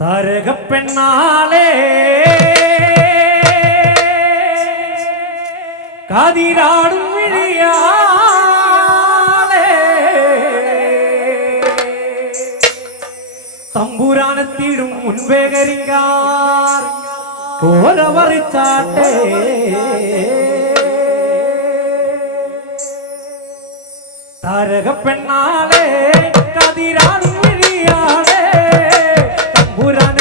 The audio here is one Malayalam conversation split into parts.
താരക പെണ്ണാളെ. കാതിരാടും വിഴിയാളെ. തമ്പുരാനെത്തിയിടും മുൻപേ കരിങ്കാർ കോല മറിച്ചാട്ടെ താരക പെണ്ണാളെ കതിരാടും വിഴിയാളെ. पुराना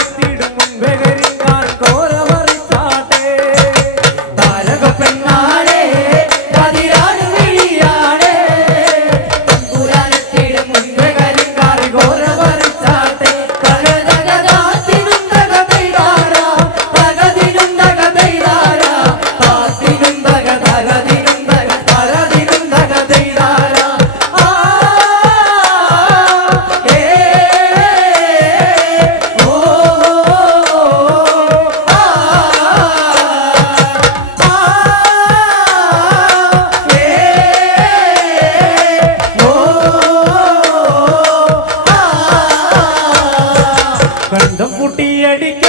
கண்டம் புட்டி அடிக்க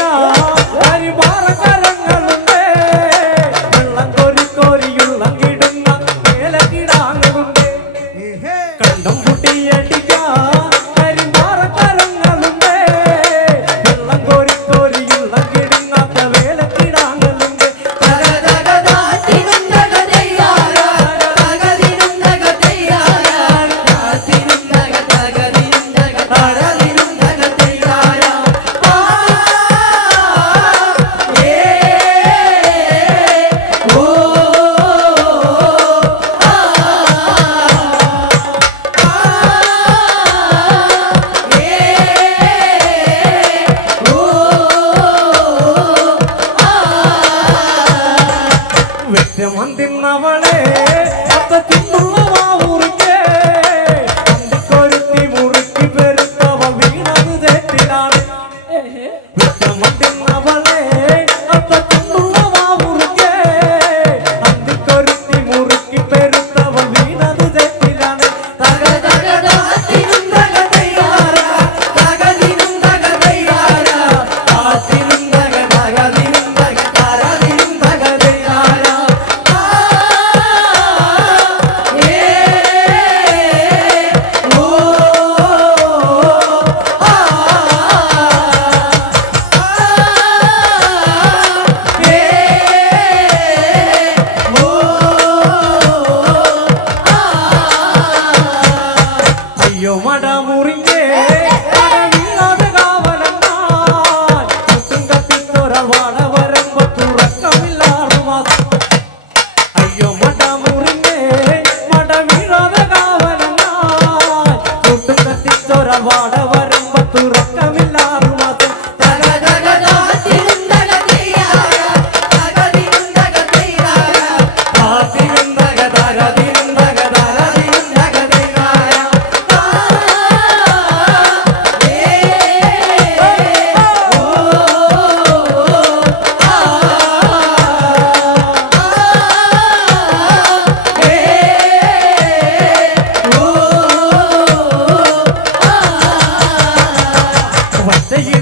மந்தின் அவளே அத்த தின்னுள்ளவா ஊருக்கு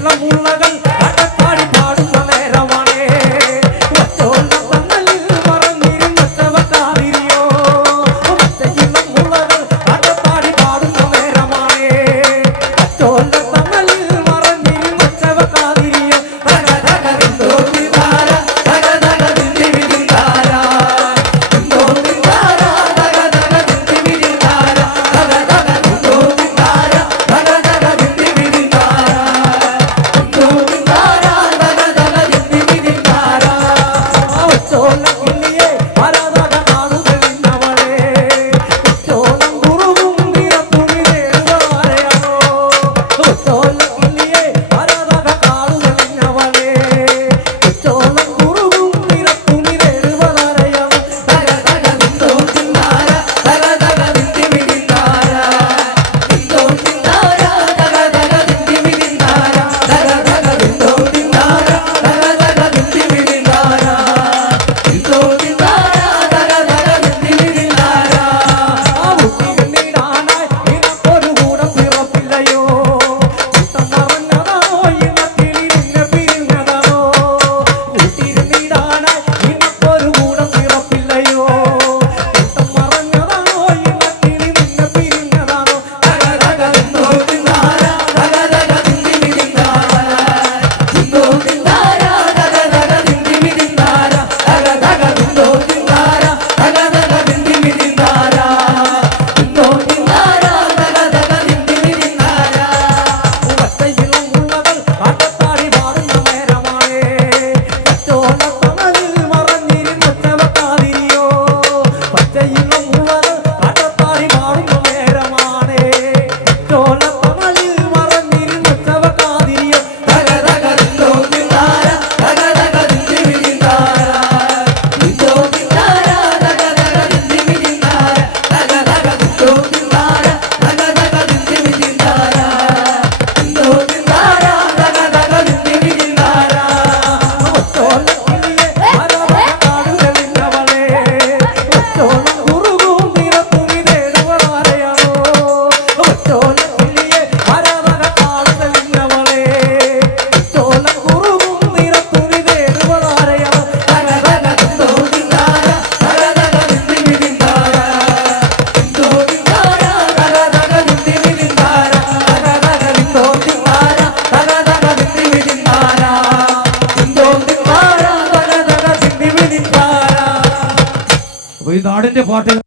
আপনার মূল লাগান ഫോട്ടോ